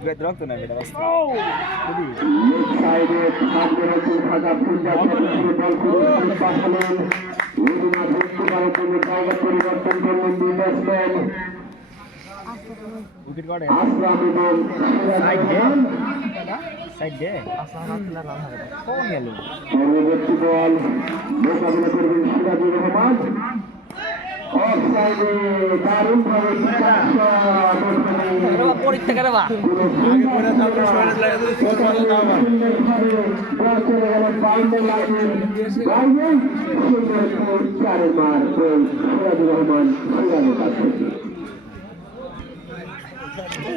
রক্ত নাই বেটা বাস সাইডে সামনে নতুন থাকা ফুলজা বল করে পাঠালেন রুবিনা ধরতে পারে তিনি জায়গা পরিবর্তন করলেন দুই ব্যাটসম্যান উইকেট করে আসলাম এবং সাইড দে সাইড দে কোন গেল পরবর্তী বল মোকাবিলা করবেন সিরাজুর রহমান অফসাইডে দারুণ পরীক্ষা করে বা।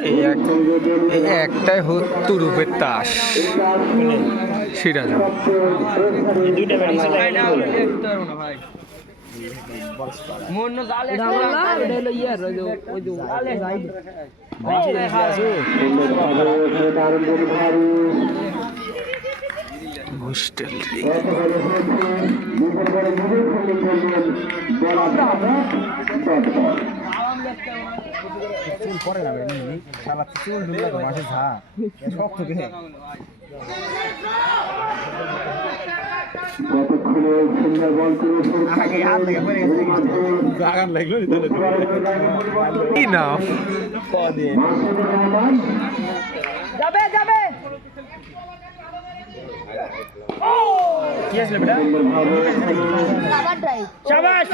এই এক এই একটাই হতো রূপের তাস। সিরাজ দুইটা হোস্টেল চুল পরে না বেটা শালা চুল ঢুকলা তো মাঠে ঝা শক্ত কে কতক্ষণে সুন্দর বল করে আগে হাত লেগে পড়ে গেছে জাগান লাগল পদে মাসুদুর রহমান কি আসলে বেটা শাবাশ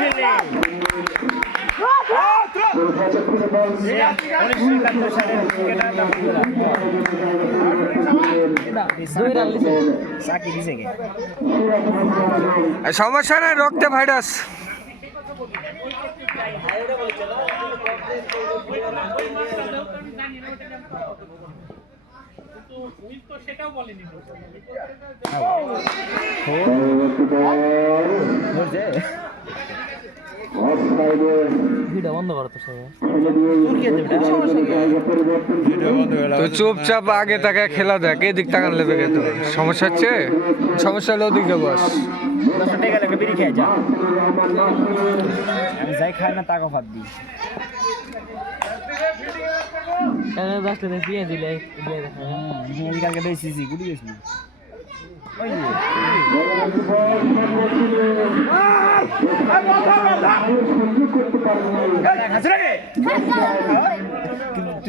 একাত্তর সালের ক্রিকেটার সমস্যা নাই রক্তে ভাইরাস পরবর্তী বল ধরছে অফসাইডে ভিডিও বন্ধ করো তো চুপচাপ আগে তাকে খেলা দেখ এদিক তাকান লেবে গে তো। সমস্যা হচ্ছে? সমস্যা হলে ওদিকে বস। যাই খাই না তাকে ভাত দিই। কালকে দিয়েছি গুড়ি গেছি ওই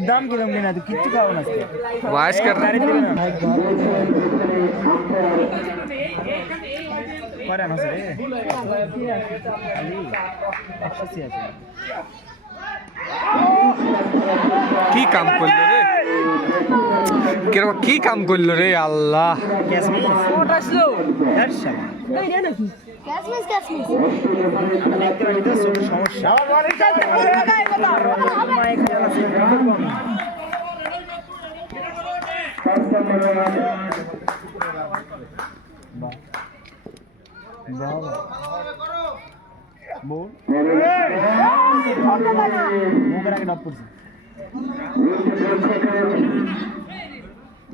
দাম কিরম কিনা তুই কিচ্ছু খাবো না বয়স কর করে না স্যার একশো ছিয়াশি কি কাম করল রে কীরকম কি কাম করল রে আল্লাহ ক্যাশ বল মুখের আগে ডট করছে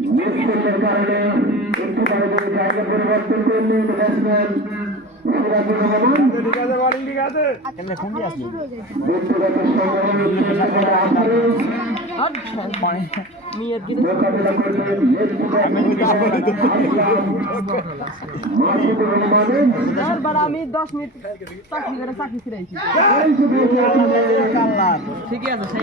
মিসের কারণে একটু বাইরে জায়গা পরিবর্তন করলেন ব্যাটসম্যান সিরাজুর রহমান কেমনে ফোন দিয়ে আসলো ব্যক্তিগত দশ মিনিট চাকরি করে চাকরি ছিড়াইছি ঠিকই আছে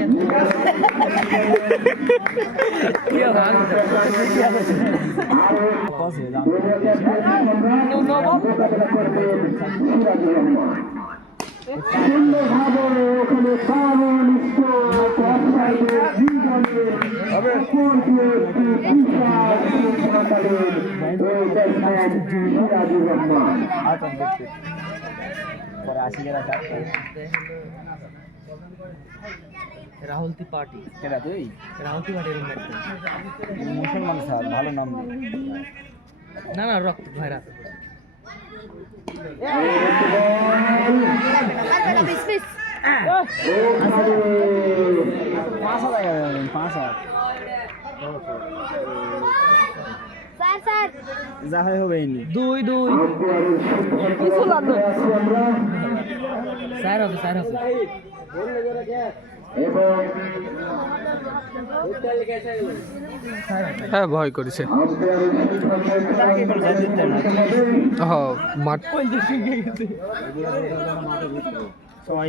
রাহুল ত্রিপাঠী কেডা তুই রাহুল ত্রিপাঠীর মুসলমান স্যার ভালো নাম নেই না না রক্ত ভাইরা মিস মিস পাঁচ হাজার পাঁচ হাজার স্যার স্যার যা হয় হবে এনি দুই দুই। কিছু লাগবে স্যার হবে স্যার হবে হ্যাঁ ভয় করেছে। আম্পায়ারের হ মাঠ। ছয়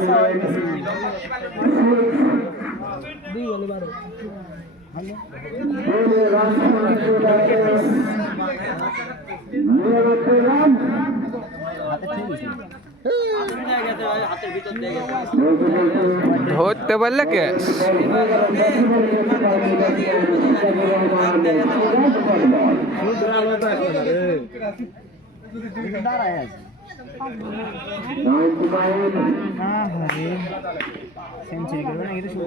ছয় নিচে এদিকে তাকান, ছয় নিচে রান নিরানব্বই রান হাতে ঠিক আছে ধরতে পারলে ক্যাশ দাঁড়ায় আছে না হ্যাঁ সেঞ্চুরি করবে না কিন্তু শুধু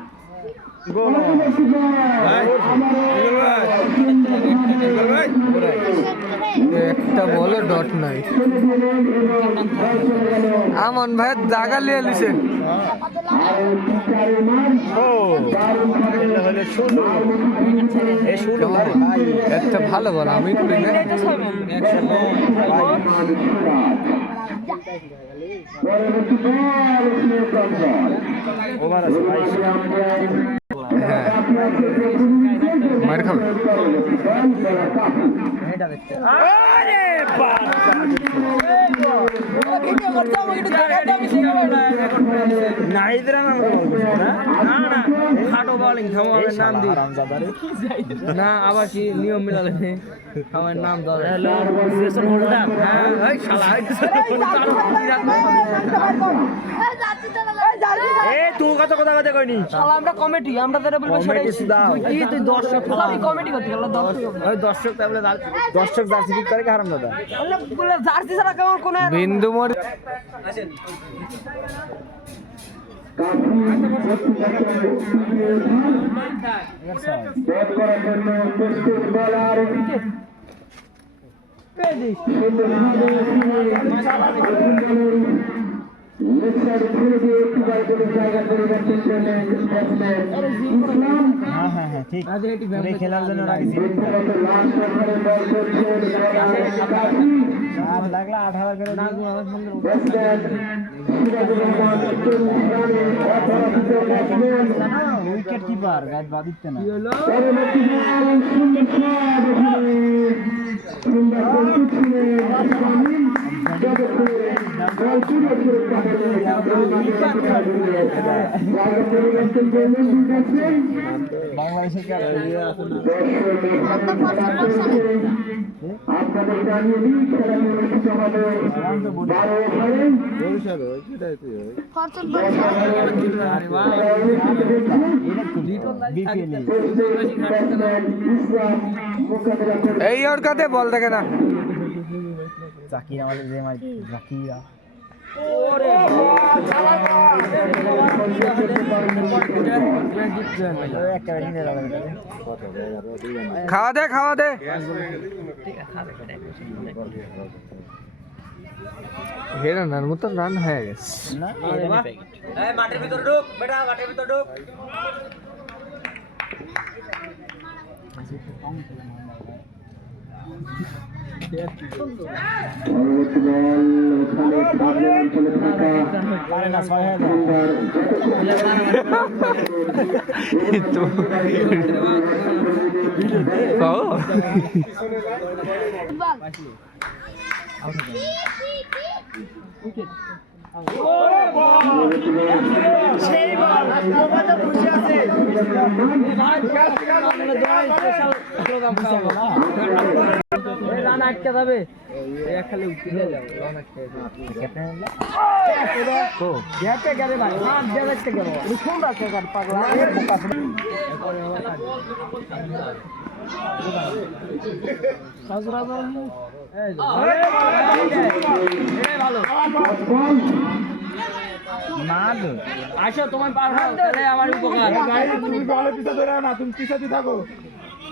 একটা বলে ডট নাই আমন ভাই জাগা লিয়ে লিছে। একটা ভালো বল আমি করি না ওভার আছে ভাই। হ্যাঁ মার খাবে না আবার কি নিয়ম মিলালে? আমার নাম দাও। এ তুই কত কথা কথা কইনি। শালা আমরা কমিটি আমরা যেটা বলব সেটাই কমিটি কি তুই দর্শক কমিটি করতে গেল দর্শক ওই দর্শক তাহলে দর্শক জার্সি ঠিক করে কি হারামজাদা আমরা বলে জার্সি ছাড়া কেমন কোন বিন্দু মোর ইসলাম হ্যাঁ হ্যাঁ হ্যাঁ ঠিক। তোরে খেলার জন্য রাখছি লাস্ট ওভারে বল করছেন আর লাগলা আঠারো করে ব্যাটসম্যান সিরাজুর উইকেট কিপার গাইড না করলেন দুই ব্যাটসম্যান বাংলাদেশের এই ওর কাতে বল দেখে না। জাকির আমাদের যে মাই জাকিরা খাওয়া দে খাওয়া দে। হে রানার মতো রান হয়ে গেছে। মাঠের ভিতর ঢুক বেটা মাঠের ভিতর ঢুক। পরবর্তী বল ওখানে সামনে অঞ্চলে থাকা পাও সেই বল তো খুশি আছে রান আটকে যাবে। খালি উঠে হ্যাঁ আসো তোমার পার আমার উপকার। তুমি বলে পিছা ধরে না তুমি পিছাতে থাকো।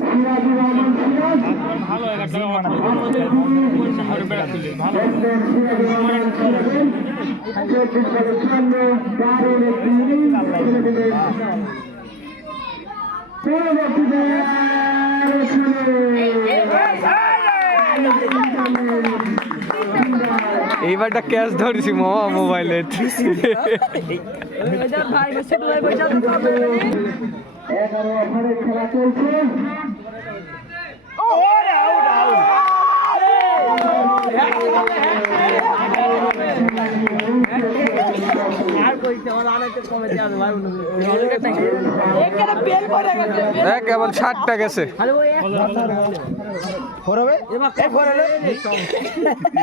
একটি পরবর্তীতে এইবারটা ক্যাশ ধরেছি মামা মোবাইলে। এগারো ওভারের খেলা চলছে। আর কইতে কেবল ষাটটা গেছে। হ্যালো ওই ফোর হবে এবার এ ফোর হলে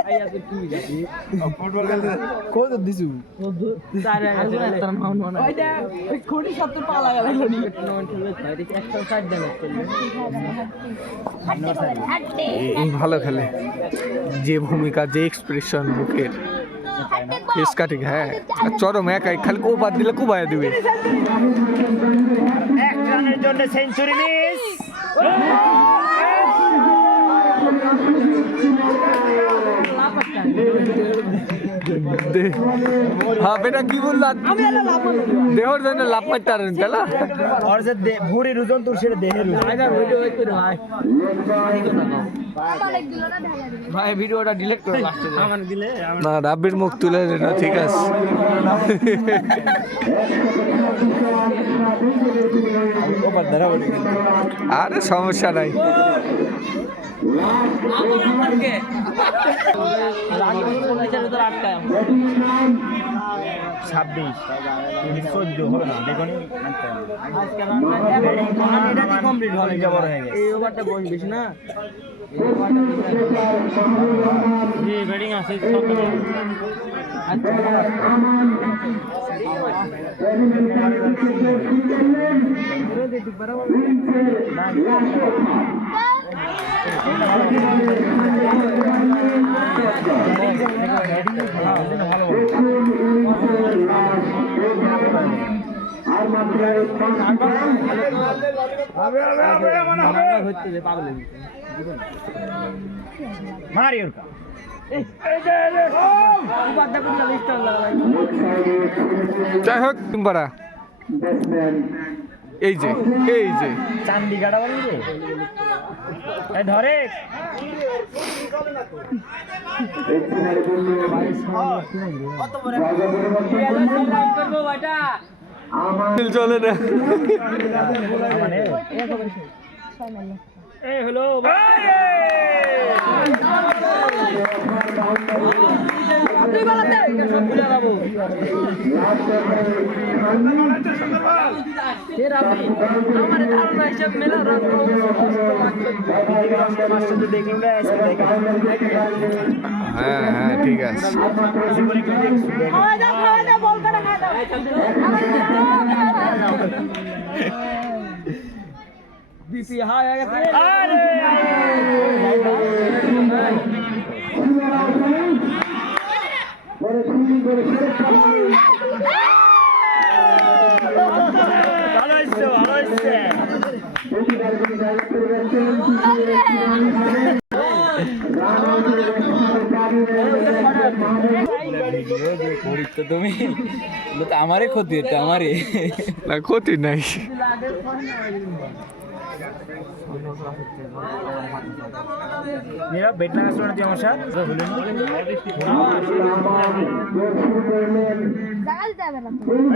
আই আছে কি যাচ্ছি ফুটবল খেলতে কত দিছু তারে আছে তার মাউন্ট ওইটা ওই কোটি 70 পা লাগা লাগল নি টুর্নামেন্ট খেলবে তাই দেখি 160 দেন উম, ভালো খেলে। যে ভূমিকা যে এক্সপ্রেশন বুকের। ফেস কাটিং হ্যাঁ আর চরম একাই খালি কোপার দিলে কুবাইয়া দিবে এক রানের জন্য সেঞ্চুরি মিস দে- হ্যাঁ বেটা কি বললা? দেহর জন্য লাভ মারতে পারেন তাহলে আর যে ভুঁড়ির ওজন তোর সেটা দেহের ভাই না ভিডিওটা ডিলিট করে আমার দিলে না রাব্বির মুখ তুলে এটা ঠিক আছে। আরে সমস্যা নাই। ছাব্বিশ। চোদ্দ হবে না দেখো আজকে কমপ্লিট হবে? অনেকটা হয়ে গেছে। এই ওভারটা বয়স না? ব্যাটিং আছে আর মাত্র হচ্ছে পাগল মারি ওর কা। যাই হোক পারা ব্যাটসম্যান এই যে এই যে চান্দি কাটা বলি রে এই ধরে চলে না মানে এই হলো হ্যাঁ হ্যাঁ ঠিক আছে জীবনে কেউ দেখছি খাওয়া দাও খাওয়া দাও বল করে খাওয়া দাও বিপি হাই হয়ে গেছে করে তুমি আমারই ক্ষতি হচ্ছে আমারই না ক্ষতি নাই। মেরা বেট লাগা শোনা তুই আমার সাথে? হলো রহমান জোর শুরু করলেন জায়গা দিতে হবে